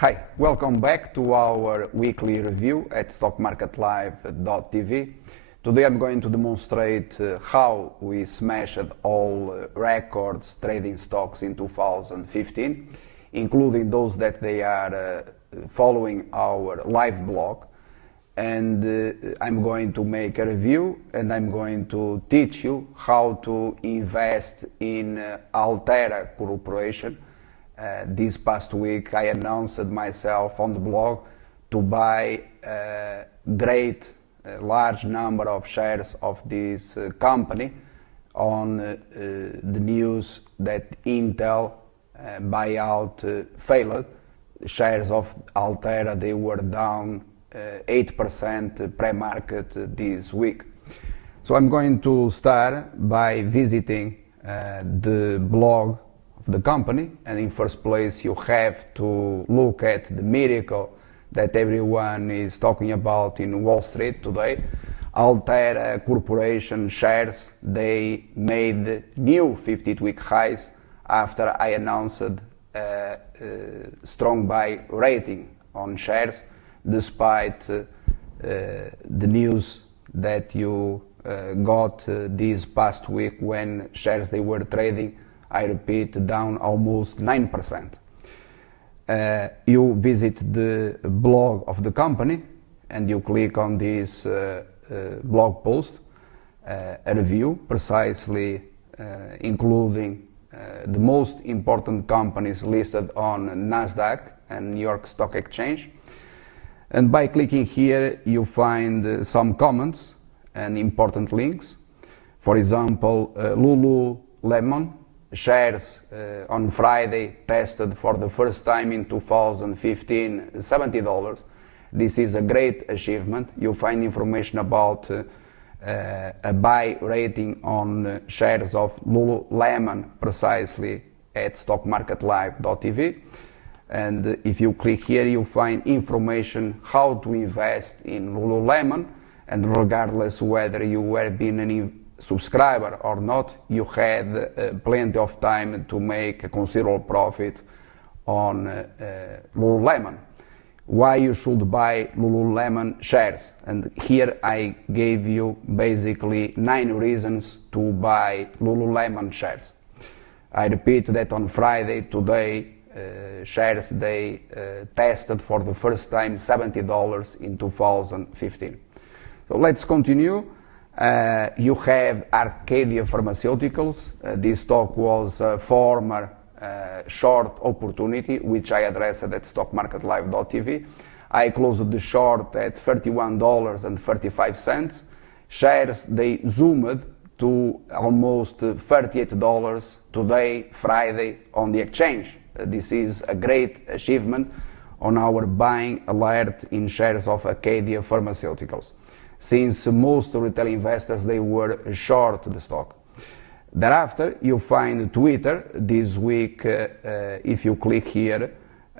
Hi, welcome back to our weekly review at stockmarketlive.tv. Today I'm going to demonstrate how we smashed all records trading stocks in 2015, including those that they are following our live blog. And I'm going to make a review and I'm going to teach you how to invest in Altera Corporation. This past week I announced myself on the blog to buy a large number of shares of this company on the news that Intel buyout failed. Shares of Altera, they were down 8% pre-market this week. So I'm going to start by visiting the blog the company, and in first place you have to look at the miracle that everyone is talking about in Wall Street today. Altera Corporation shares, they made new 50-week highs after I announced a strong buy rating on shares, despite the news that you got this past week when shares they were trading, I repeat, down almost 9%. You visit the blog of the company and you click on this blog post, a review precisely including the most important companies listed on NASDAQ and New York Stock Exchange. And by clicking here you find some comments and important links. For example, Lululemon shares on Friday tested for the first time in 2015 $70. This is a great achievement. You find information about a buy rating on shares of Lululemon precisely at stockmarketlive.tv. And if you click here you find information how to invest in Lululemon, and regardless whether you have been an subscriber or not, you had plenty of time to make a considerable profit on Lululemon. Why you should buy Lululemon shares? And here I gave you basically 9 reasons to buy Lululemon shares. I repeat that on Friday today shares they tested for the first time $70 in 2015. So let's continue. You have Arcadia Pharmaceuticals. This stock was a former short opportunity, which I addressed at stockmarketlive.tv. I closed the short at $31.35. Shares, they zoomed to almost $38 today, Friday, on the exchange. This is a great achievement on our buying alert in shares of Arcadia Pharmaceuticals, since most retail investors they were short the stock. Thereafter you find Twitter. This week if you click here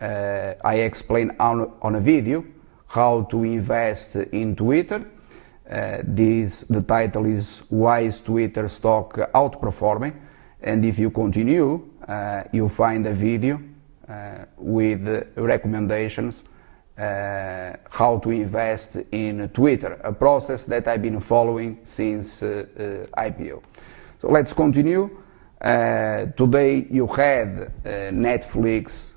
I explain on a video how to invest in Twitter. The title is Why is Twitter stock outperforming? And if you continue you find a video with recommendations how to invest in Twitter, a process that I've been following since IPO. So let's continue. Today you had Netflix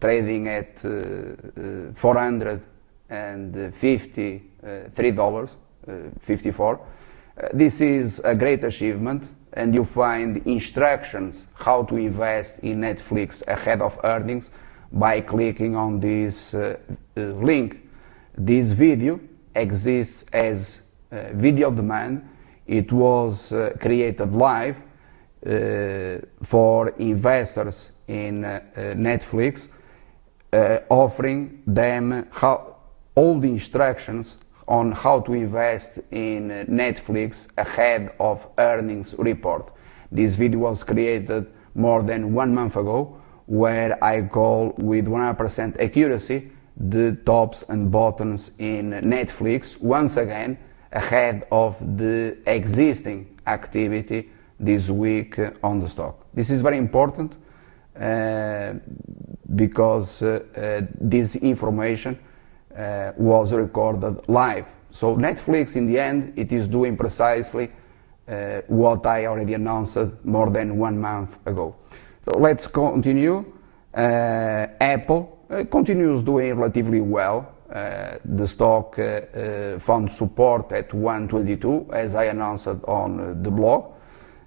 trading at $453.54. This is a great achievement, and you find instructions how to invest in Netflix ahead of earnings by clicking on this link. This video exists as video on demand. It was created live for investors in Netflix, offering them all the instructions on how to invest in Netflix ahead of earnings report. This video was created more than 1 month ago, where I call with 100% accuracy the tops and bottoms in Netflix, once again ahead of the existing activity this week on the stock. This is very important. because this information was recorded live. So Netflix, in the end, it is doing precisely what I already announced more than 1 month ago. So let's continue. Apple continues doing relatively well. The stock found support at 122, as I announced on the blog.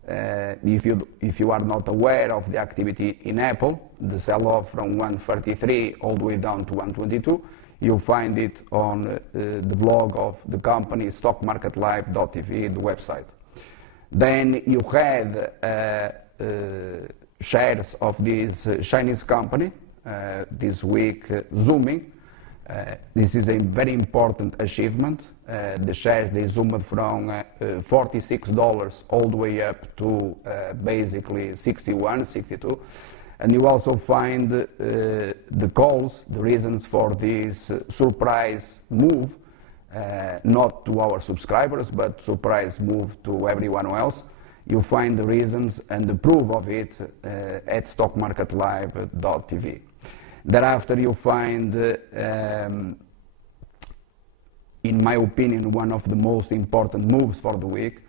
If you are not aware of the activity in Apple, the sell-off from 133 all the way down to 122, you'll find it on the blog of the company stockmarketlive.tv, the website. Then you had shares of this Chinese company this week zooming. This is a very important achievement. The shares, they zoomed from $46 all the way up to basically 61, 62. And you also find the calls, the reasons for this surprise move, not to our subscribers, but surprise move to everyone else. You find the reasons and the proof of it at stockmarketlive.tv. Thereafter, you find, in my opinion, one of the most important moves for the week,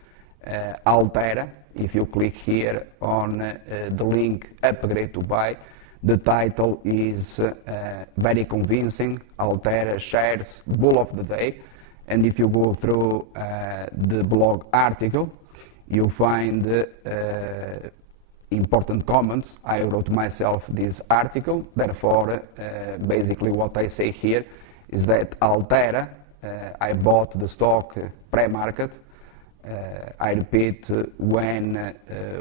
Altera. If you click here on the link upgrade to buy, the title is very convincing. Altera shares bull of the day. And if you go through the blog article, you find important comments. I wrote myself this article. Therefore, basically what I say here is that Altera, I bought the stock pre-market. I repeat, when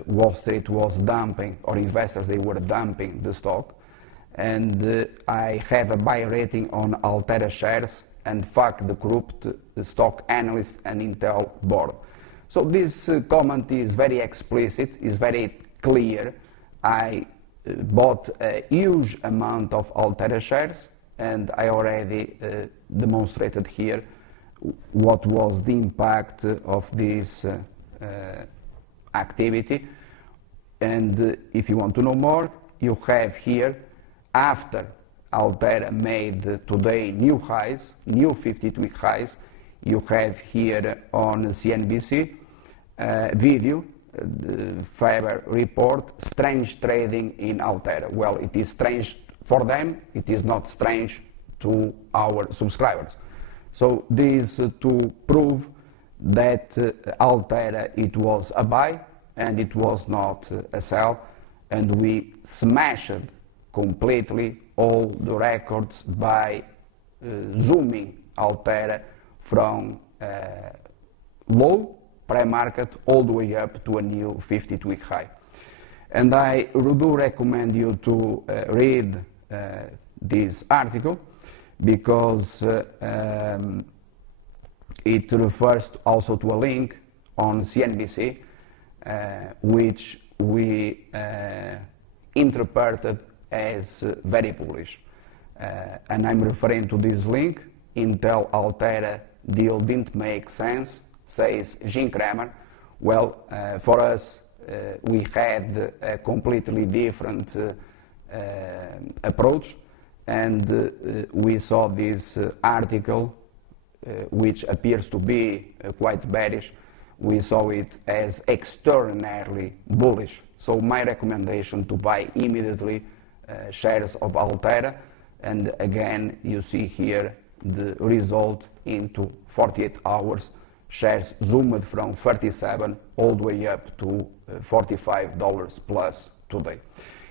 Wall Street was dumping, or investors, they were dumping the stock. And I have a buy rating on Altera shares, and fuck the corrupt stock analyst and Intel board. So this comment is very explicit, is very clear. I bought a huge amount of Altera shares, and I already demonstrated here what was the impact of this activity. And if you want to know more, you have here, after Altera made today new highs, new 52-week highs, you have here on CNBC video, the Vieira report, strange trading in Altera. Well, it is strange for them, it is not strange to our subscribers. So this to prove that Altera, it was a buy and it was not a sell, and we smashed completely all the records by zooming Altera from low pre-market all the way up to a new 52-week high. And I do recommend you to read this article, because it refers also to a link on CNBC, which we interpreted as very bullish. And I'm referring to this link. Intel Altera deal didn't make sense, says Cramer. Well, for us, we had a completely different approach, and we saw this article, which appears to be quite bearish. We saw it as extraordinarily bullish. So my recommendation to buy immediately shares of Altera, and again you see here the result into 48 hours. Shares zoomed from 37 all the way up to $45 plus today.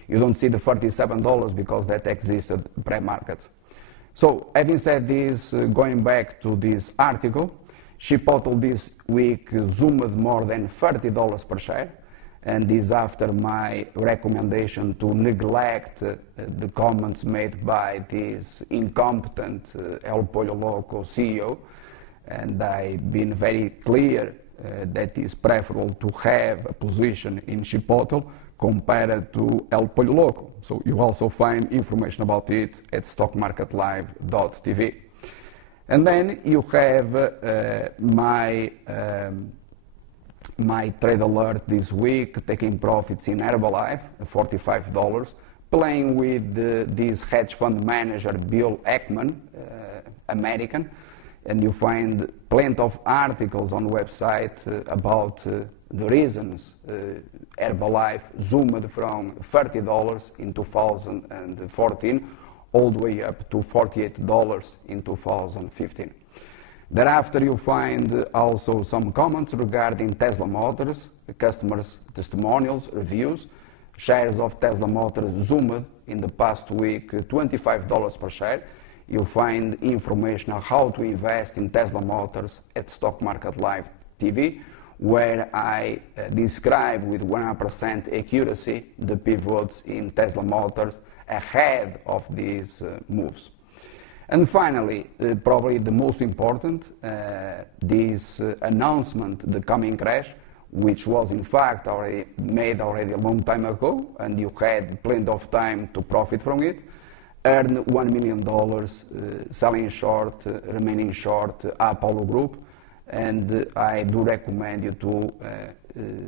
You don't see the $47 because that existed pre-market. So having said this, going back to this article, Chipotle this week zoomed more than $30 per share, and this after my recommendation to neglect the comments made by this incompetent El Pollo Loco CEO. And I've been very clear that it's preferable to have a position in Chipotle compared to El Pollo Loco. So you also find information about it at stockmarketlive.tv. And then you have my trade alert this week, taking profits in Herbalife, $45, playing with this hedge fund manager, Bill Ackman, American, and you find plenty of articles on website about the reasons Herbalife zoomed from $30 in 2014 all the way up to $48 in 2015. Thereafter, you find also some comments regarding Tesla Motors, customers' testimonials, reviews. Shares of Tesla Motors zoomed in the past week $25 per share. You find information on how to invest in Tesla Motors at Stock Market Live TV, where I describe with 100% accuracy the pivots in Tesla Motors ahead of these moves. And finally, probably the most important, this announcement, the coming crash, which was in fact made already a long time ago, and you had plenty of time to profit from it, earned $1 million selling short, remaining short Apollo Group, and I do recommend you to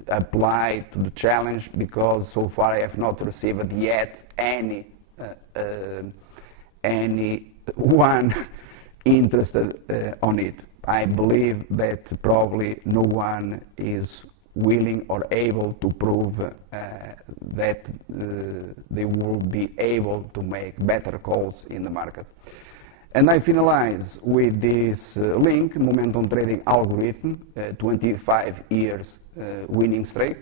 apply to the challenge, because so far I have not received yet any one interested on it. I believe that probably no one is willing or able to prove that they will be able to make better calls in the market. And I finalize with this link, Momentum Trading Algorithm, 25 years winning streak.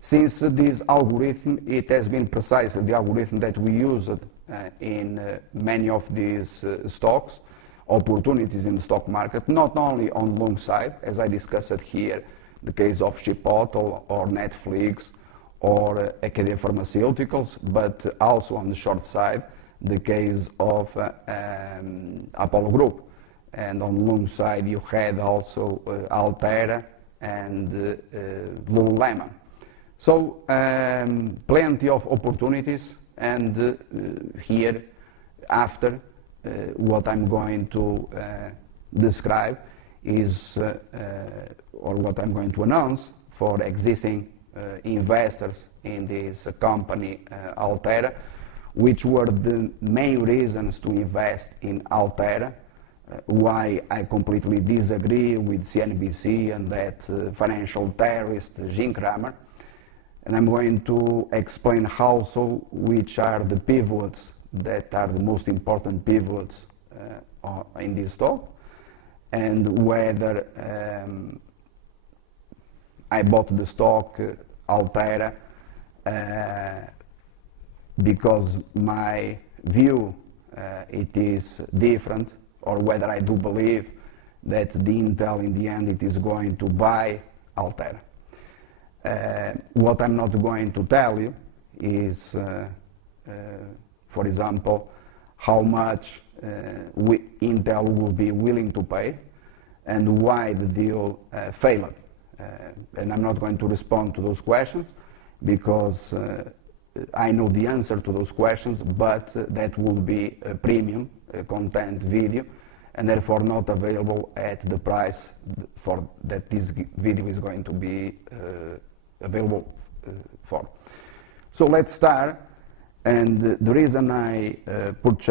Since this algorithm, it has been precisely the algorithm that we used in many of these stocks, opportunities in the stock market, not only on long side, as I discussed here, the case of Chipotle or Netflix or Academia Pharmaceuticals, but also on the short side, the case of Apollo Group. And on the long side, you had also Altera and Lululemon. So plenty of opportunities, and here after what I'm going to describe is, or what I'm going to announce for existing investors in this company, Altera, which were the main reasons to invest in Altera, why I completely disagree with CNBC and that financial terrorist Cramer. And I'm going to explain also which are the pivots that are the most important pivots in this stock, and whether I bought the stock Altera because my view it is different, or whether I do believe that the Intel in the end it is going to buy Altera. What I'm not going to tell you is, for example, how much Intel will be willing to pay and why the deal failed. And I'm not going to respond to those questions because I know the answer to those questions, but that will be a premium content video and therefore not available at the price for that this video is going to be available for. So let's start. And the reason I purchased